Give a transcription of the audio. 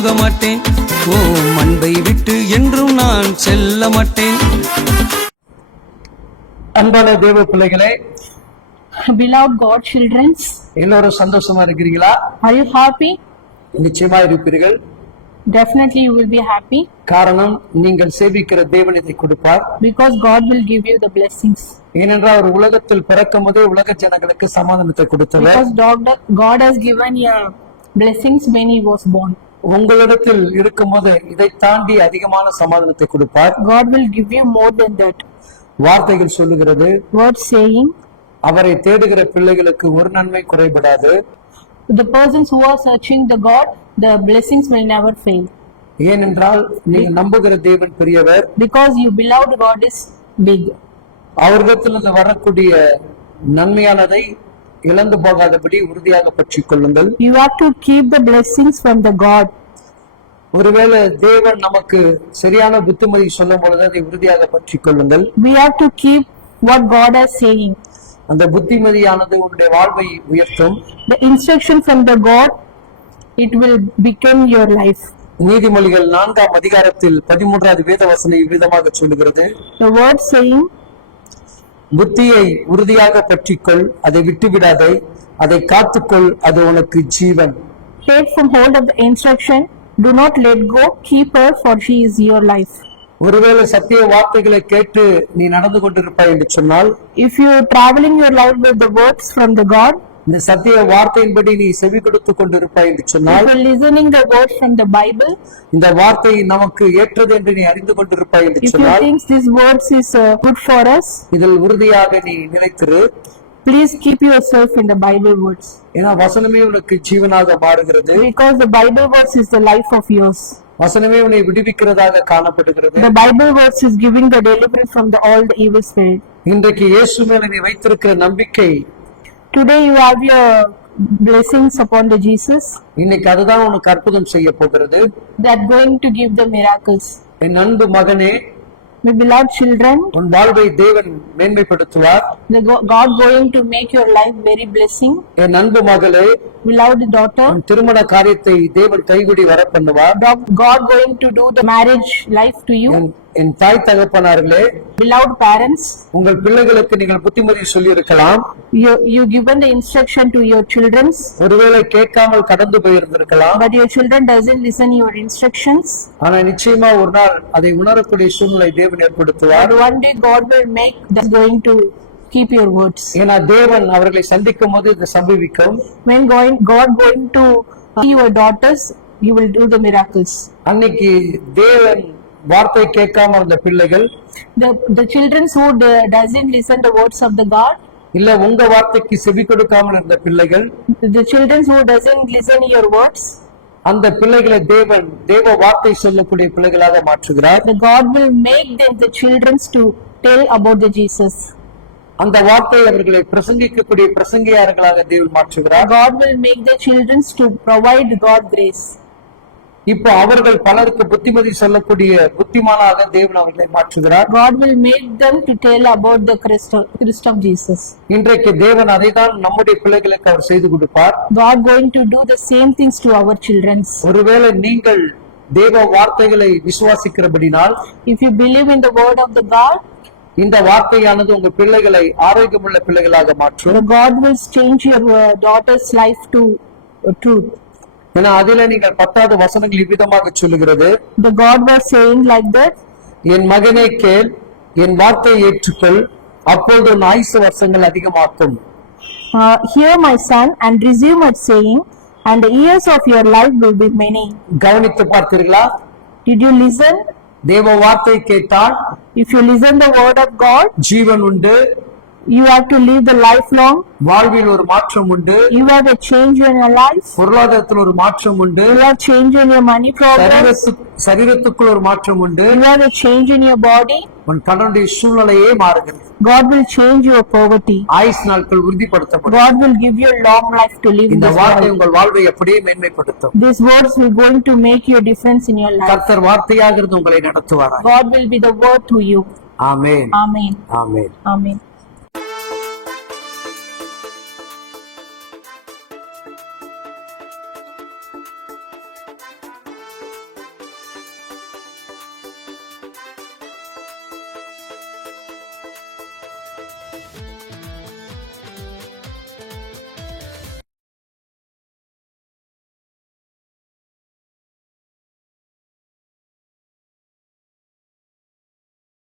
போக மாட்டேன். ஓ அன்பை விட்டு என்றும் நான் செல்ல மாட்டேன். அன்பான தேவ பிள்ளைகளே, beloved God children, எல்லாரும் சந்தோஷமா இருக்கிறீங்களா? are you happy? நிச்சயமா இருப்பீர்கள். Definitely you will be happy காரணம், நீங்கள் சேவிக்கிற தேவன் இதை கொடுப்பார். because God will give you the blessings. ஏனென்றால் அவர் உலகத்தில் பிறக்கும் போதே உலக ஜனங்களுக்கு சமாதானத்தை கொடுத்தவர். Because God has given you blessings when he was born. உங்களிடத்தில் இருக்கும்போது இதை தாண்டி அதிகமான சமாதானத்தை கொடுப்பார். God will give you more than that. வார்த்தைகள் சொல்லுகிறது, Words saying, அவரை தேடுகிற பிள்ளைகளுக்கு ஒரு நன்மை குறைபடாது. the persons who are searching the God, the blessings will never fail. ஏனென்றால் நீங்கள் நம்புகிற தேவன் பெரியவர். Because you beloved God is big. அவரிடத்திலிருந்து வரக்கூடிய நன்மையானதை இழந்து போகாதபடி உறுதியாக பற்றிக் கொள்ளுங்கள். You have to keep the blessings from the God. ஒருவேளை தேவன் நமக்கு சரியான புத்திமதி சொல்லும் பொழுது அதை உறுதியாக பற்றிக் கொள்ளுங்கள். We have to keep what God is saying. அந்த புத்திமதியானது உன்னுடைய வாழ்வை உயர்த்தும். The instruction from the God, it will become your life. நீதிமொழிகள் 4ஆம் அதிகாரத்தில் 13வது வேத வசனம் இவ்விதமாக சொல்லுகிறது, The word saying, புத்தியை உறுதியாக பற்றிக்கொள், அதை விட்டுவிடாதே, அதை காத்துக்கொள், அது உனக்கு ஜீவன். take from hold of the instruction, do not let go, keep her, for she is your life. ஒருவேளை சத்திய வார்த்தைகளை கேட்டு நீ நடந்து கொண்டிருப்பாய் என்று சொன்னால், If you are traveling your life with the words from the God, இந்த சத்திய வார்த்தையின்படி நீ செவி கொடுத்து கொண்டிருப்பாய் என்று சொன்னால், if you are listening the words from the Bible, இந்த வார்த்தை நமக்கு ஏற்றது என்று நீ அறிந்து கொண்டிருப்பாய் என்று if you சொன்னால், think this words is good for us, இதில் உறுதியாக நீ நிலைத்திரு. please keep yourself in the Bible words. ஏன்னா வசனமே உனக்கு ஜீவனாக மாறுகிறது. Because the Bible words is the life of yours. வசனமே உன்னை விடுவிக்கிறதாக காணப்படுகிறது. The Bible words is giving the deliverance from all the evil spirit. இன்றைக்கு இயேசு மேல நீ வைத்திருக்கிற நம்பிக்கை, Today you have your blessings upon the Jesus இன்னைக்கு அதுதான் உனக்கு அற்புதம் செய்ய போகிறது. that going to give the miracles. என் அன்பு மகனே, My beloved children, உன் வாழ்வை தேவன் மேன்மைப்படுத்துவார். God going to make your life very blessing. என் அன்பு மகளே, Beloved daughter, உன் திருமண காரியத்தை தேவன் கைகூடி வர பண்ணுவார். God going to do the marriage life to you. என் தாய் தகப்பனார்களே, Beloved parents, உங்கள் பிள்ளைகளுக்கு நீங்கள் புத்திமதி சொல்லி இருக்கலாம். you given the instruction to your children, ஒருவேளை கேட்காமல் கடந்து போயிருந்திருக்கலாம். but your children doesn't listen your instructions. ஆனா நிச்சயமா ஒரு நாள் அதை உணரக்கூடிய சூழ்நிலை தேவன் ஏற்படுத்துவார். But one day God will make that going to keep your words. ஏன்னா தேவன் அவர்களை சந்திக்கும் போது இது சம்பவிக்கும். When God going to see your daughters, you will do the miracles. அன்னைக்கு தேவன் வார்த்தை கேட்காம இருந்த பிள்ளைகள், The children who doesn't listen the words of the God, இல்ல உங்க வார்த்தைக்கு செவி கொடுக்காமல் இருந்த பிள்ளைகள், the children who doesn't listen your words, அந்த பிள்ளைகளை தேவன் தேவ வார்த்தை சொல்லக்கூடிய பிள்ளைகளாக மாற்றுகிறார். the God will make them the children to tell about the Jesus. அந்த வார்த்தை அவர்களை பிரசங்கிக்கக்கூடிய பிரசங்கியார்களாக தேவன் மாற்றுகிறார். God will make the children to provide God grace. இப்போ அவர்கள் பலருக்கு புத்திமதி சொல்லக்கூடிய புத்திமானாக தேவன் அவர்களை மாற்றுகிறார். God will make them to tell about the Christ of Jesus. இன்றைக்கு தேவன் அதைதான் நம்முடைய பிள்ளைகளுக்கு அவர் செய்து கொடுப்பார். God going to do the same things to our children. ஒருவேளை நீங்கள் தேவ வார்த்தைகளை விசுவாசிக்கிறபடினால், If you believe in the word of the God, இந்த வார்த்தையானது உங்க பிள்ளைகளை ஆரோக்கியமுள்ள பிள்ளைகளாக மாற்றும். the God will change your daughter's life to truth. ஏன்னா அதில நீங்கள் 10வது வசனங்கள் இவ்விதமாக சொல்லுகிறது, The God was saying like that, என் மகனே கேள், என் வார்த்தையை ஏற்றுக்கொள், அப்பொழுது உன் ஆயுசு வருஷங்கள் அதிகமாக்கும். Hear my son and receive my saying, and the years of your life will be many. கவனித்து பார்த்தீர்களா? Did you listen? தேவ வார்த்தை கேட்டால் If you listen the word of God, ஜீவன் உண்டு, you have to live the lifelong. வாழ்வில் ஒரு மாற்றம் உண்டு, You have a change in your life. பொருளாதாரத்தில் ஒரு மாற்றம் உண்டு, You have change in your money problems. சரீரத்துக்குள் ஒரு மாற்றம் உண்டு, You have a change in your body. உன் கடனுடைய சூழ்நிலையே மாறுகிறது. God will change your poverty. ஆயுசு நாட்கள் உறுதிப்படுத்தப்படும். God will give you a long life to live இந்த this வார்த்தை life. உங்கள் வாழ்வை அப்படியே மேன்மைப்படுத்தும். These words will going to make your difference in your life. கர்த்தர் வார்த்தையாக இருந்து உங்களை நடத்துவாராக. God will be the word to you. Amen, Amen. Amen. Amen.